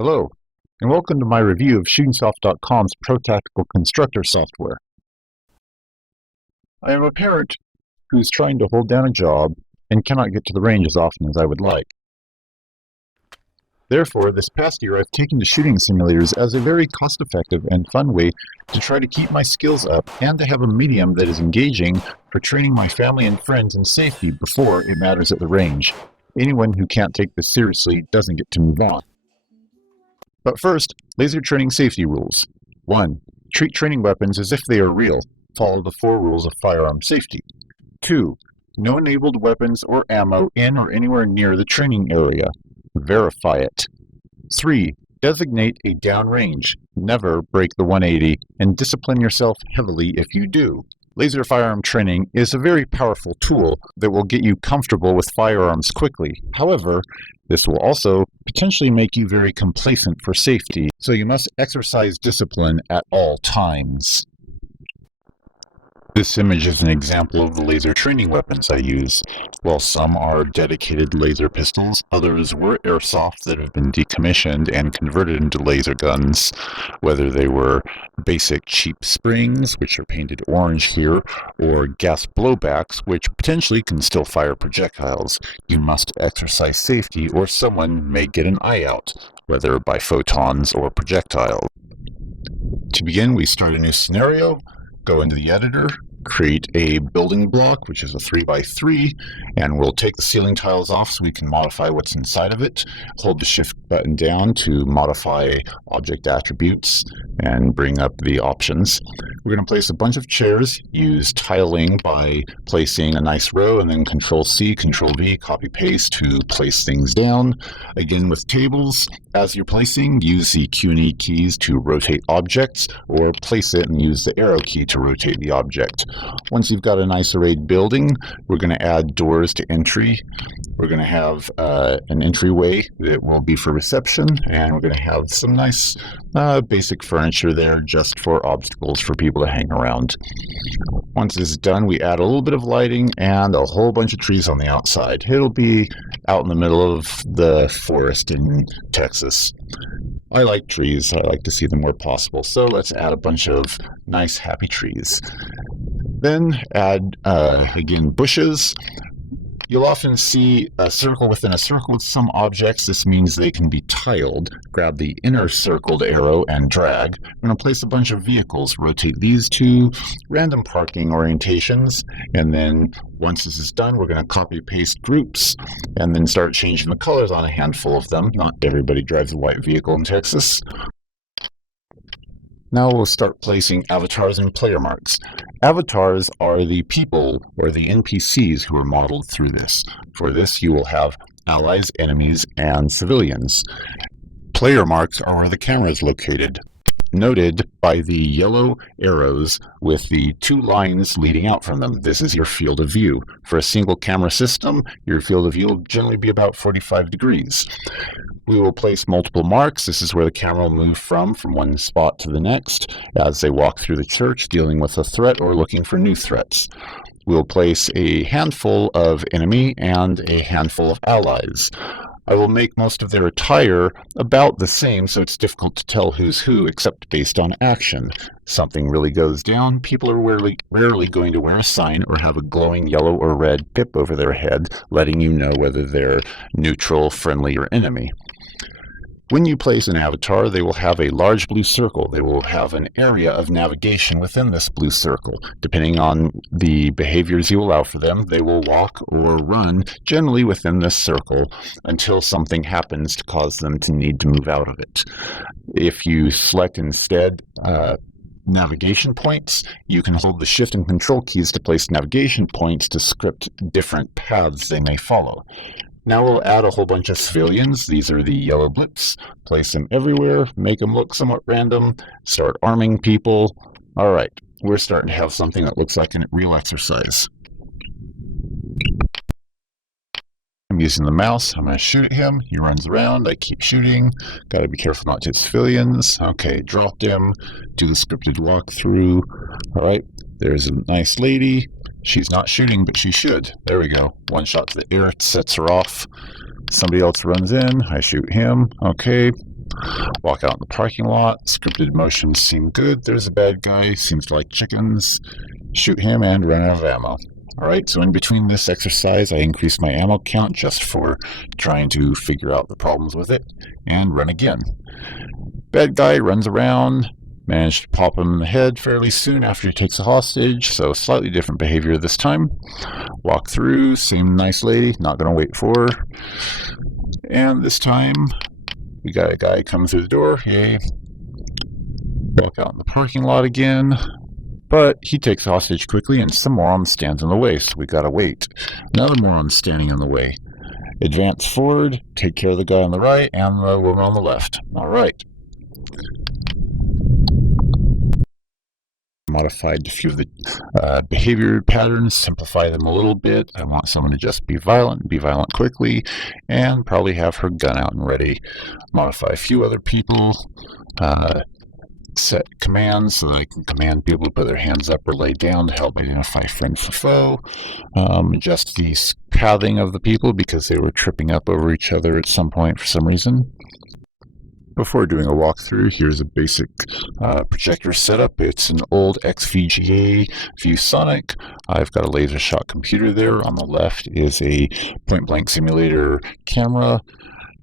Hello, and welcome to my review of ShootingSoft.com's Pro Tactical Constructor software. I am a parent who's trying to hold down a job and cannot get to the range as often as I would like. Therefore, this past year I've taken to shooting simulators as a very cost-effective and fun way to try to keep my skills up and to have a medium that is engaging for training my family and friends in safety before it matters at the range. Anyone who can't take this seriously doesn't get to move on. But first, laser training safety rules. 1. Treat training weapons as if they are real. Follow the 4 rules of firearm safety. 2. No enabled weapons or ammo in or anywhere near the training area. Verify it. 3. Designate a downrange. Never break the 180, and discipline yourself heavily if you do. Laser firearm training is a very powerful tool that will get you comfortable with firearms quickly. However, this will also potentially make you very complacent for safety, so you must exercise discipline at all times. This image is an example of the laser training weapons I use. While some are dedicated laser pistols, others were airsoft that have been decommissioned and converted into laser guns, whether they were basic cheap springs, which are painted orange here, or gas blowbacks, which potentially can still fire projectiles. You must exercise safety or someone may get an eye out, whether by photons or projectiles. To begin, we start a new scenario, go into the editor, create a building block, which is a 3x3, and we'll take the ceiling tiles off so we can modify what's inside of it. Hold the shift button down to modify object attributes and bring up the options. We're going to place a bunch of chairs, use tiling by placing a nice row, and then Control-C, Control-V, copy-paste to place things down. Again with tables, as you're placing, use the Q and E keys to rotate objects, or place it and use the arrow key to rotate the object. Once you've got a nice arrayed building, we're going to add doors to entry. We're going to have an entryway that will be for reception, and we're going to have some nice basic furniture there just for obstacles for people to hang around. Once this is done, we add a little bit of lighting and a whole bunch of trees on the outside. It'll be out in the middle of the forest in Texas. I like trees. I like to see them where possible, so let's add a bunch of nice happy trees. Then add, again, bushes. You'll often see a circle within a circle with some objects. This means they can be tiled. Grab the inner circled arrow and drag. I'm going to place a bunch of vehicles. Rotate these to random parking orientations. And then once this is done, we're going to copy-paste groups and then start changing the colors on a handful of them. Not everybody drives a white vehicle in Texas. Now we'll start placing avatars and player marks. Avatars are the people, or the NPCs, who are modeled through this. For this, you will have allies, enemies, and civilians. Player marks are where the camera is located, noted by the yellow arrows with the 2 lines leading out from them. This is your field of view. For a single camera system, your field of view will generally be about 45 degrees. We will place multiple marks. This is where the camera will move from one spot to the next as they walk through the church, dealing with a threat or looking for new threats. We'll place a handful of enemy and a handful of allies. I will make most of their attire about the same, so it's difficult to tell who's who, except based on action. Something really goes down, people are rarely going to wear a sign or have a glowing yellow or red pip over their head, letting you know whether they're neutral, friendly, or enemy. When you place an avatar, they will have a large blue circle. They will have an area of navigation within this blue circle. Depending on the behaviors you allow for them, they will walk or run generally within this circle until something happens to cause them to need to move out of it. If you select instead navigation points, you can hold the shift and control keys to place navigation points to script different paths they may follow. Now we'll add a whole bunch of civilians. These are the yellow blips. Place them everywhere, make them look somewhat random, start arming people. All right, we're starting to have something that looks like a real exercise. I'm using the mouse. I'm going to shoot at him. He runs around. I keep shooting. Got to be careful not to hit civilians. Okay, dropped him. Do the scripted walkthrough. All right, there's a nice lady. She's not shooting, but she should. There we go. One shot to the air sets her off. Somebody else runs in. I shoot him. Okay. Walk out in the parking lot. Scripted motions seem good. There's a bad guy. Seems to like chickens. Shoot him and run out of ammo. Alright, so in between this exercise, I increased my ammo count just for trying to figure out the problems with it, and run again. Bad guy runs around, managed to pop him in the head fairly soon after he takes a hostage, so slightly different behavior this time. Walk through, same nice lady, not going to wait for her. And this time, we got a guy coming through the door, yay. Walk out in the parking lot again. But he takes a hostage quickly, and some moron stands in the way, so we gotta wait. Another moron standing in the way. Advance forward, take care of the guy on the right and the woman on the left. Alright. Modified a few of the behavior patterns, simplify them a little bit. I want someone to just be violent quickly, and probably have her gun out and ready. Modify a few other people. Set commands so that I can command people to put their hands up or lay down to help identify friend for foe. Adjust the pathing of the people because they were tripping up over each other at some point for some reason. Before doing a walkthrough, here's a basic projector setup. It's an old XVGA ViewSonic. I've got a laser shot computer there. On the left is a point-blank simulator camera.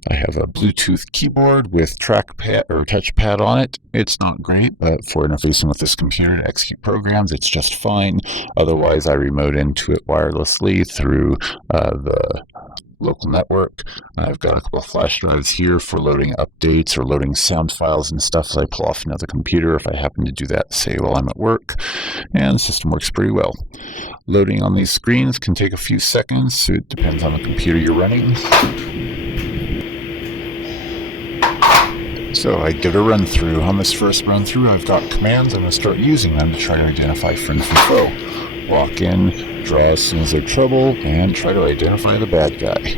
I have a Bluetooth keyboard with trackpad or touchpad on it. It's not great, but for interfacing with this computer to execute programs, it's just fine. Otherwise, I remote into it wirelessly through the local network. I've got a couple of flash drives here for loading updates or loading sound files and stuff as I pull off another computer if I happen to do that, say, while I'm at work. And the system works pretty well. Loading on these screens can take a few seconds, so it depends on the computer you're running. So I give it a run through. On this first run through, I've got commands. I'm going to start using them to try to identify friend from foe. Walk in, draw as soon as there's trouble, and try to identify the bad guy.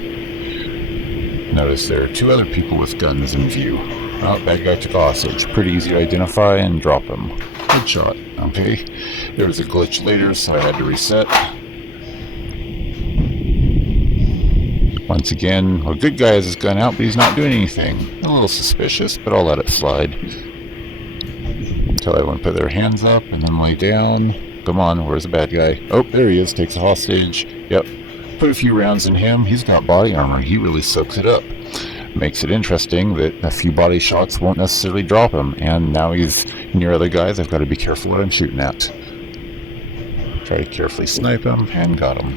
Notice there are two other people with guns in view. Oh, bad guy took a hostage. Pretty easy to identify and drop him. Good shot. Okay. There was a glitch later, so I had to reset. Once again, a good guy has his gun out, but he's not doing anything. A little suspicious, but I'll let it slide. Until everyone put their hands up and then lay down. Come on, where's the bad guy? Oh, there he is, takes a hostage. Yep. Put a few rounds in him. He's got body armor. He really soaks it up. Makes it interesting that a few body shots won't necessarily drop him. And now he's near other guys. I've got to be careful what I'm shooting at. Try to carefully snipe him, and got him.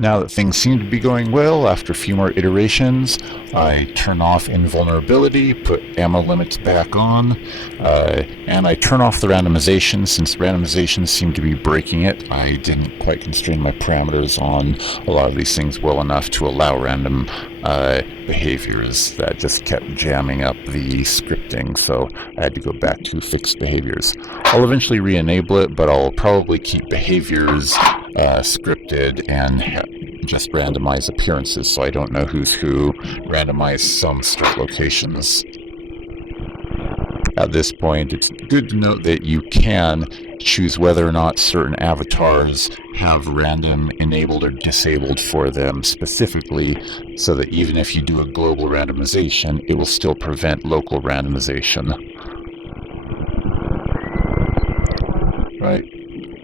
Now that things seem to be going well, after a few more iterations, I turn off invulnerability, put ammo limits back on, and I turn off the randomization. Since randomizations seem to be breaking it, I didn't quite constrain my parameters on a lot of these things well enough to allow random behaviors that just kept jamming up the scripting, so I had to go back to fixed behaviors. I'll eventually re-enable it, but I'll probably keep behaviors scripted and just randomize appearances so I don't know who's who, randomize some start locations. At this point, it's good to note that you can choose whether or not certain avatars have random enabled or disabled for them specifically, so that even if you do a global randomization, it will still prevent local randomization. Right.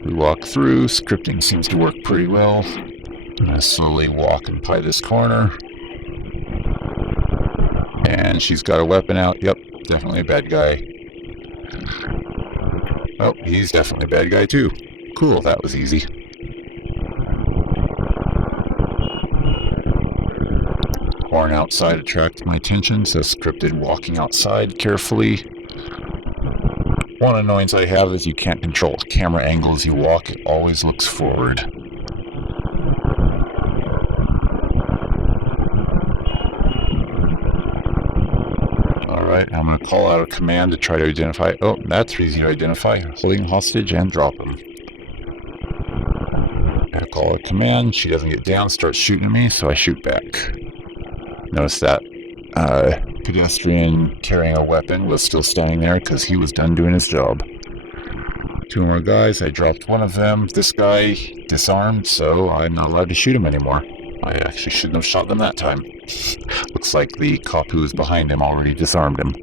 We walk through. Scripting seems to work pretty well. I'm going to slowly walk and pie this corner. And she's got a weapon out. Yep, definitely a bad guy. Oh, he's definitely a bad guy too. Cool, that was easy. Horn outside attracted my attention, so scripted walking outside carefully. One annoyance I have is you can't control camera angle as you walk. It always looks forward. Alright, I'm going to call out a command to try to identify. Oh, that's easy to identify. Holding hostage and drop him. I call a command. She doesn't get down, starts shooting at me, so I shoot back. Notice that pedestrian carrying a weapon was still standing there because he was done doing his job. Two more guys. I dropped one of them. This guy disarmed, so I'm not allowed to shoot him anymore. I actually shouldn't have shot them that time. Looks like the cop who was behind him already disarmed him.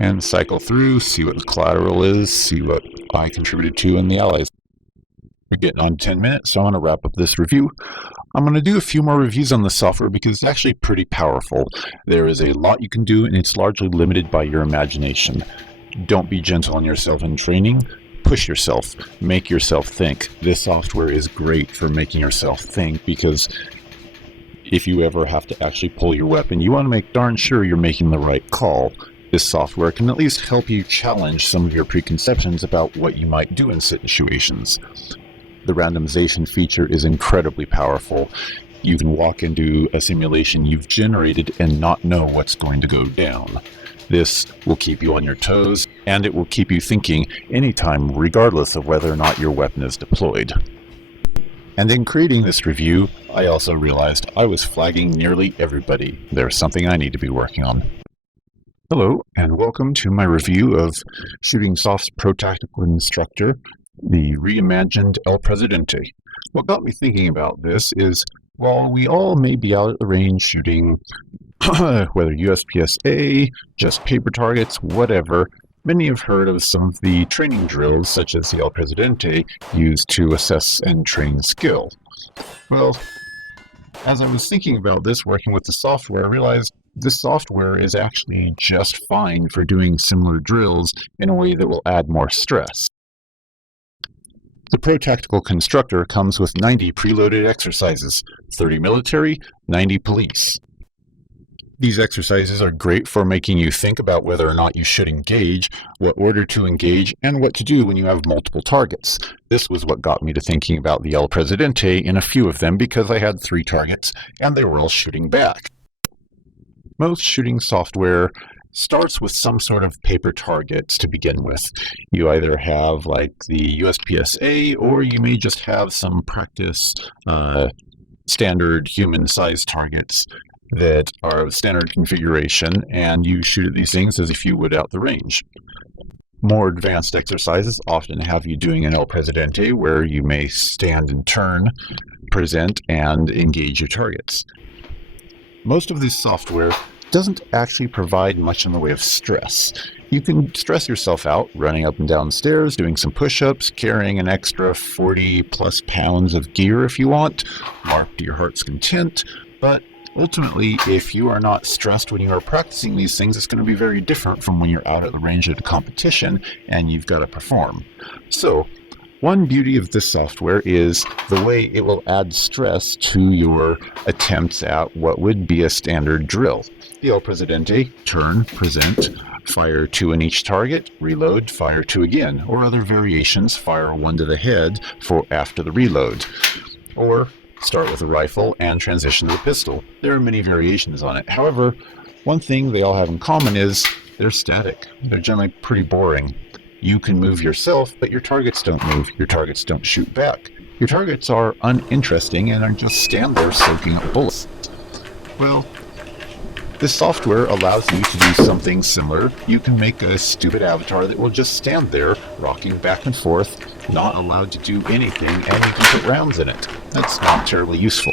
And cycle through, see what the collateral is, see what I contributed to and the allies. We're getting on 10 minutes, so I'm going to wrap up this review. I'm going to do a few more reviews on the software because it's actually pretty powerful. There is a lot you can do, and it's largely limited by your imagination. Don't be gentle on yourself in training. Push yourself. Make yourself think. This software is great for making yourself think, because if you ever have to actually pull your weapon, you want to make darn sure you're making the right call. This software can at least help you challenge some of your preconceptions about what you might do in situations. The randomization feature is incredibly powerful. You can walk into a simulation you've generated and not know what's going to go down. This will keep you on your toes, and it will keep you thinking anytime, regardless of whether or not your weapon is deployed. And in creating this review, I also realized I was flagging nearly everybody. There's something I need to be working on. Hello, and welcome to my review of Shooting Soft's Pro Tactical Instructor, the reimagined El Presidente. What got me thinking about this is, while we all may be out at the range shooting, whether USPSA, just paper targets, whatever, many have heard of some of the training drills, such as the El Presidente, used to assess and train skill. Well, as I was thinking about this, working with the software, I realized this software is actually just fine for doing similar drills in a way that will add more stress. The Pro Tactical Constructor comes with 90 preloaded exercises, 30 military, 90 police. These exercises are great for making you think about whether or not you should engage, what order to engage, and what to do when you have multiple targets. This was what got me to thinking about the El Presidente in a few of them because I had 3 targets and they were all shooting back. Most shooting software starts with some sort of paper targets to begin with. You either have like the USPSA, or you may just have some practice standard human-sized targets that are of standard configuration, and you shoot at these things as if you would out the range. More advanced exercises often have you doing an El Presidente, where you may stand and turn, present, and engage your targets. Most of this software doesn't actually provide much in the way of stress. You can stress yourself out running up and down stairs, doing some push-ups, carrying an extra 40 plus pounds of gear if you want, LARP to your heart's content, but ultimately, if you are not stressed when you are practicing these things, it's going to be very different from when you're out at the range at a competition and you've got to perform. So, one beauty of this software is the way it will add stress to your attempts at what would be a standard drill. The El Presidente, turn, present, fire 2 in each target, reload, fire 2 again, or other variations, fire 1 to the head for after the reload. Or start with a rifle and transition to the pistol. There are many variations on it. However, one thing they all have in common is they're static. They're generally pretty boring. You can move yourself, but your targets don't move. Your targets don't shoot back. Your targets are uninteresting and are just stand there soaking up bullets. Well, this software allows you to do something similar. You can make a stupid avatar that will just stand there, rocking back and forth, not allowed to do anything, and you can put rounds in it. That's not terribly useful.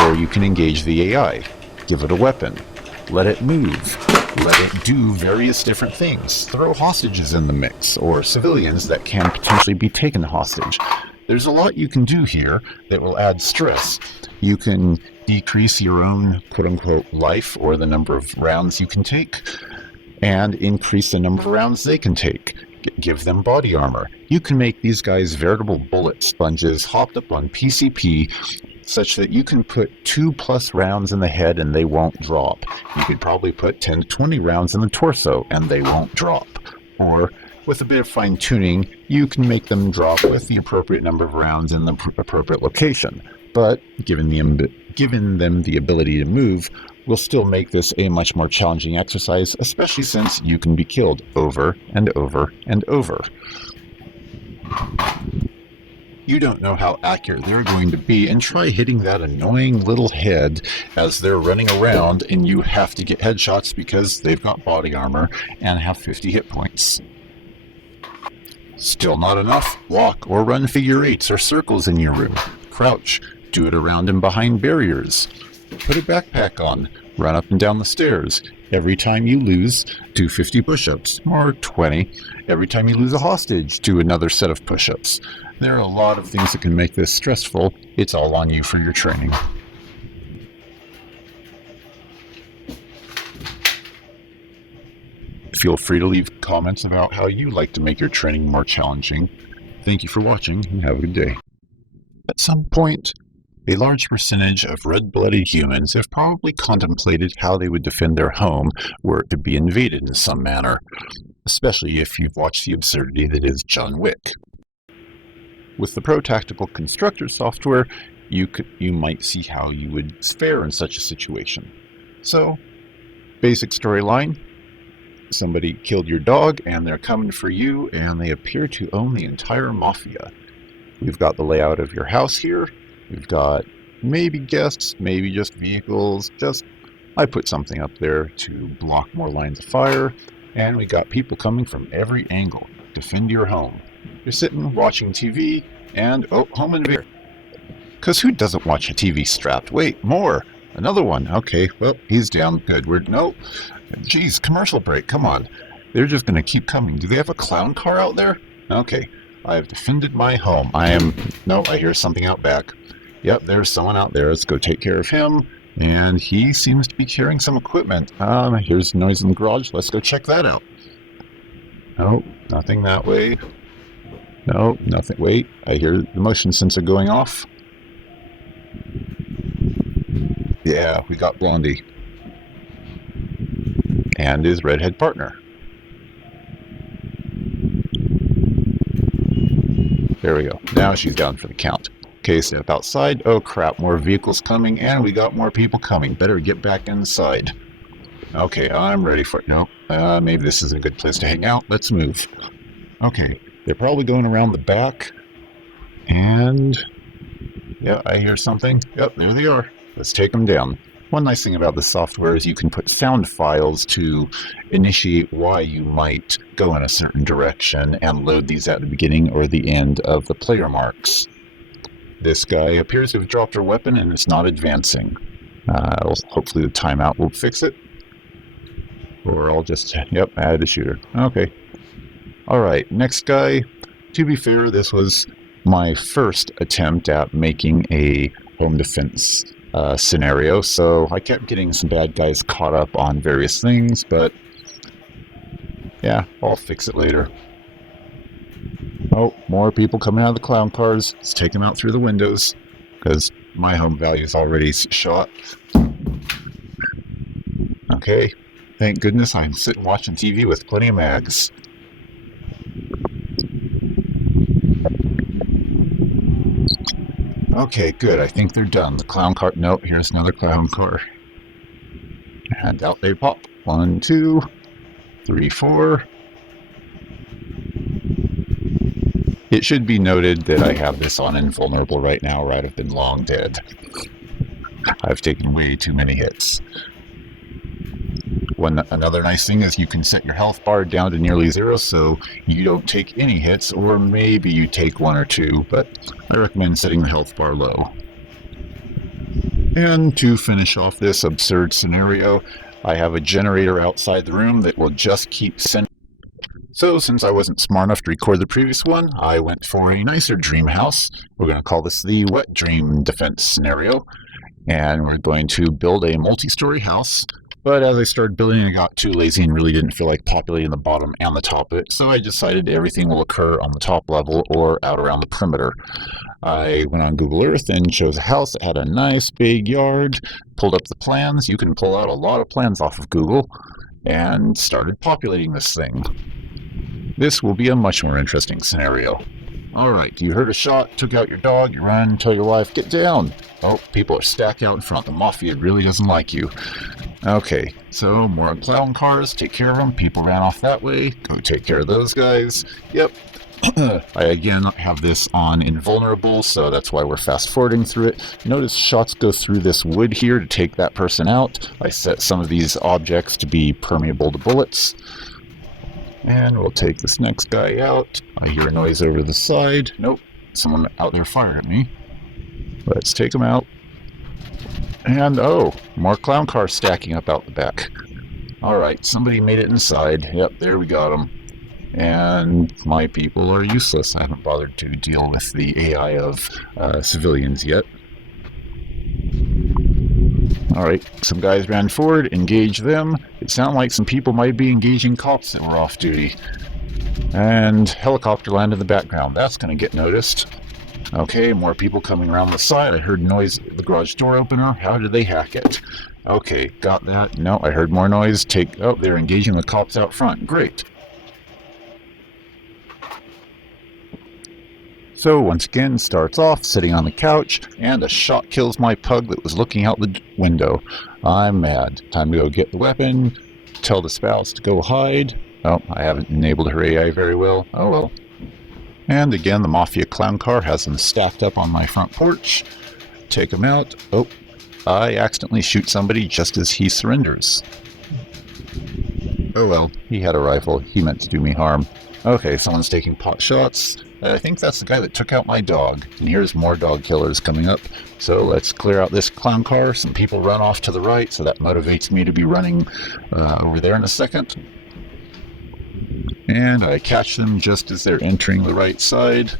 Or you can engage the AI, give it a weapon, let it move, let it do various different things, throw hostages in the mix, or civilians that can potentially be taken hostage. There's a lot you can do here that will add stress. You can decrease your own quote-unquote life, or the number of rounds you can take, and increase the number of rounds they can take. Give them body armor. You can make these guys veritable bullet sponges hopped up on PCP, such that you can put 2+ rounds in the head and they won't drop. You could probably put 10 to 20 rounds in the torso and they won't drop. Or, with a bit of fine-tuning, you can make them drop with the appropriate number of rounds in the appropriate location. But, given them the ability to move, will still make this a much more challenging exercise, especially since you can be killed over and over and over. You don't know how accurate they're going to be, and try hitting that annoying little head as they're running around, and you have to get headshots because they've got body armor and have 50 hit points. Still not enough? Walk or run figure 8s or circles in your room. Crouch. Do it around and behind barriers. Put a backpack on. Run up and down the stairs. Every time you lose, do 50 push-ups, or 20. Every time you lose a hostage, do another set of push-ups. There are a lot of things that can make this stressful. It's all on you for your training. Feel free to leave comments about how you like to make your training more challenging. Thank you for watching, and have a good day. At some point, a large percentage of red-blooded humans have probably contemplated how they would defend their home were it to be invaded in some manner, especially if you've watched the absurdity that is John Wick. With the Pro Tactical Constructor software, you might see how you would fare in such a situation. So, basic storyline. Somebody killed your dog, and they're coming for you, and they appear to own the entire mafia. We've got the layout of your house here. We've got maybe guests, maybe just vehicles. I put something up there to block more lines of fire. And we got people coming from every angle. Defend your home. You're sitting watching TV, and home invader. Because who doesn't watch a TV strapped? Wait, more. Another one. Okay, well, he's down. Good. Nope. Geez, commercial break. Come on. They're just going to keep coming. Do they have a clown car out there? Okay. I have defended my home. I hear something out back. Yep, there's someone out there. Let's go take care of him. And he seems to be carrying some equipment. Here's noise in the garage. Let's go check that out. Nope, nothing that way. Nope, nothing. Wait, I hear the motion sensor going off. Yeah, we got Blondie. And his redhead partner. There we go. Now she's down for the count. Okay, step outside. Oh crap, more vehicles coming, and we got more people coming. Better get back inside. Okay, I'm ready for it. No, maybe this isn't a good place to hang out. Let's move. Okay, they're probably going around the back. And yeah, I hear something. Yep, there they are. Let's take them down. One nice thing about the software is you can put sound files to initiate why you might go in a certain direction and load these at the beginning or the end of the player marks. This guy appears to have dropped her weapon and is not advancing. Hopefully the timeout will fix it. Or I'll just, add a shooter. Okay. Alright, next guy. To be fair, this was my first attempt at making a home defense scenario, so I kept getting some bad guys caught up on various things, but yeah, I'll fix it later. Oh, more people coming out of the clown cars. Let's take them out through the windows, because my home value is already shot. Okay, thank goodness I'm sitting watching TV with plenty of mags. Okay, good. I think they're done. The clown car. Nope, here's another clown car. And out they pop. 1, 2, 3, 4. It should be noted that I have this on invulnerable right now, or I'd have been long dead. I've taken way too many hits. Another nice thing is you can set your health bar down to nearly 0, so you don't take any hits, or maybe you take 1 or 2, but I recommend setting the health bar low. And to finish off this absurd scenario, I have a generator outside the room that will just keep sending. So since I wasn't smart enough to record the previous one, I went for a nicer dream house. We're going to call this the wet dream defense scenario. And we're going to build a multi-story house. But as I started building, I got too lazy and really didn't feel like populating the bottom and the top of it, so I decided everything will occur on the top level or out around the perimeter. I went on Google Earth and chose a house that had a nice big yard, pulled up the plans. You can pull out a lot of plans off of Google, and started populating this thing. This will be a much more interesting scenario. Alright, you heard a shot, took out your dog, you run, tell your wife, get down! Oh, people are stacked out in front. The mafia really doesn't like you. Okay, so more clown cars, take care of them. People ran off that way, go take care of those guys. Yep. I again have this on invulnerable, so that's why we're fast forwarding through it. Notice shots go through this wood here to take that person out. I set some of these objects to be permeable to bullets. And we'll take this next guy out. I hear a noise over the side. Nope, someone out there fired at me. Let's take them out. And, oh, more clown cars stacking up out the back. Alright, somebody made it inside. Yep, there we got them. And my people are useless. I haven't bothered to deal with the AI of civilians yet. Alright, some guys ran forward, engaged them. It sounded like some people might be engaging cops that were off duty. And helicopter landed in the background. That's going to get noticed. Okay, more people coming around the side. I heard noise at the garage door opener. How did they hack it? Okay, got that. No, I heard more noise. Oh, they're engaging the cops out front. Great. So once again, starts off sitting on the couch, and a shot kills my pug that was looking out the window. I'm mad. Time to go get the weapon, tell the spouse to go hide. Oh, I haven't enabled her AI very well. Oh well. And again, the Mafia clown car has them stacked up on my front porch. Take them out. Oh, I accidentally shoot somebody just as he surrenders. Oh well, he had a rifle. He meant to do me harm. Okay, someone's taking pot shots. I think that's the guy that took out my dog. And here's more dog killers coming up. So let's clear out this clown car. Some people run off to the right, so that motivates me to be running over there in a second. And I catch them just as they're entering the right side.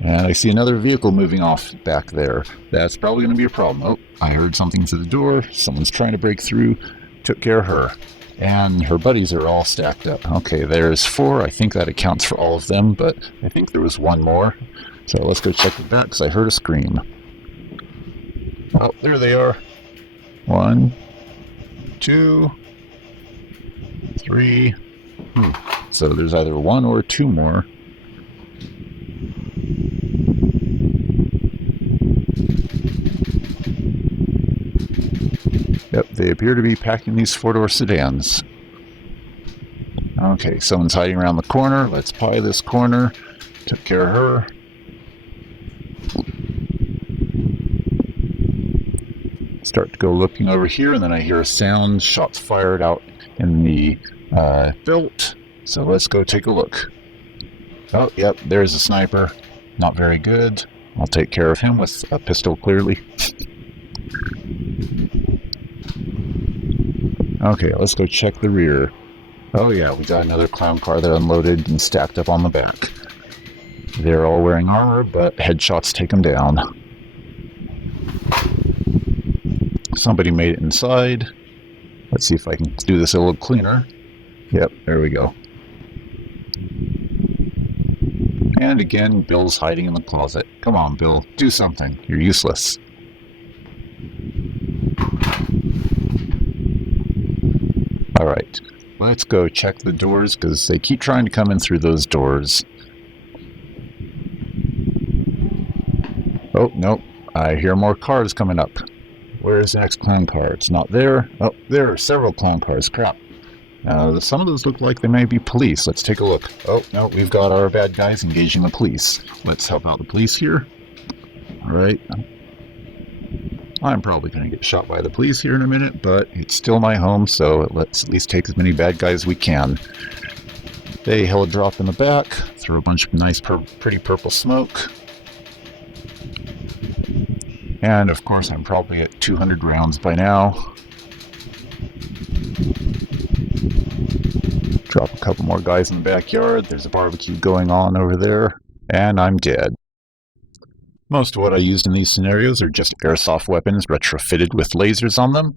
And I see another vehicle moving off back there. That's probably going to be a problem. Oh, I heard something through the door. Someone's trying to break through. Took care of her. And her buddies are all stacked up. Okay, there's 4. I think that accounts for all of them, but I think there was one more. So let's go check the back, because I heard a scream. Oh, there they are. 1, 2, 3. So there's either 1 or 2 more. Yep, they appear to be packing these 4-door sedans. Okay, someone's hiding around the corner. Let's pie this corner. Took care of her. Start to go looking over here, and then I hear a sound. Shots fired out in the belt. So let's go take a look. Oh, yep, there's a sniper. Not very good. I'll take care of him with a pistol, clearly. Okay, let's go check the rear. Oh yeah, we got another clown car that unloaded and stacked up on the back. They're all wearing armor, but headshots take them down. Somebody made it inside. Let's see if I can do this a little cleaner. Yep, there we go. And again, Bill's hiding in the closet. Come on, Bill, do something. You're useless. Alright, let's go check the doors, because they keep trying to come in through those doors. Oh, nope. I hear more cars coming up. Where's the next clown car? It's not there. Oh, there are several clown cars. Crap. Some of those look like they may be police. Let's take a look. Oh, no, we've got our bad guys engaging the police. Let's help out the police here. Alright. I'm probably going to get shot by the police here in a minute, but it's still my home, so let's at least take as many bad guys as we can. They held a drop in the back, throw a bunch of nice pretty purple smoke. And of course I'm probably at 200 rounds by now. Drop a couple more guys in the backyard. There's a barbecue going on over there, and I'm dead. Most of what I used in these scenarios are just airsoft weapons retrofitted with lasers on them.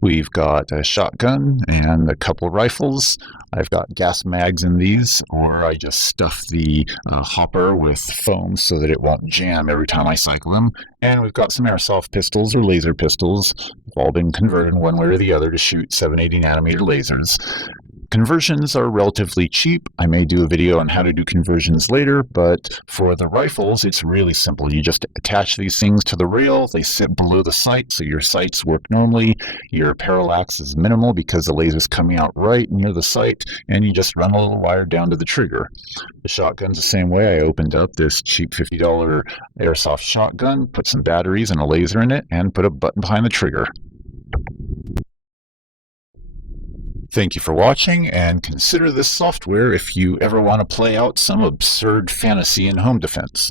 We've got a shotgun and a couple rifles. I've got gas mags in these, or I just stuff the hopper with foam so that it won't jam every time I cycle them. And we've got some airsoft pistols or laser pistols. They've all been converted one way or the other to shoot 780 nanometer lasers. Conversions are relatively cheap. I may do a video on how to do conversions later, but for the rifles, it's really simple. You just attach these things to the rail. They sit below the sight, so your sights work normally. Your parallax is minimal because the laser's coming out right near the sight, and you just run a little wire down to the trigger. The shotgun's the same way. I opened up this cheap $50 airsoft shotgun, put some batteries and a laser in it, and put a button behind the trigger. Thank you for watching, and consider this software if you ever want to play out some absurd fantasy in home defense.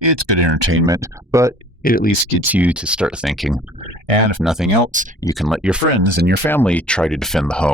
It's good entertainment, but it at least gets you to start thinking. And if nothing else, you can let your friends and your family try to defend the home.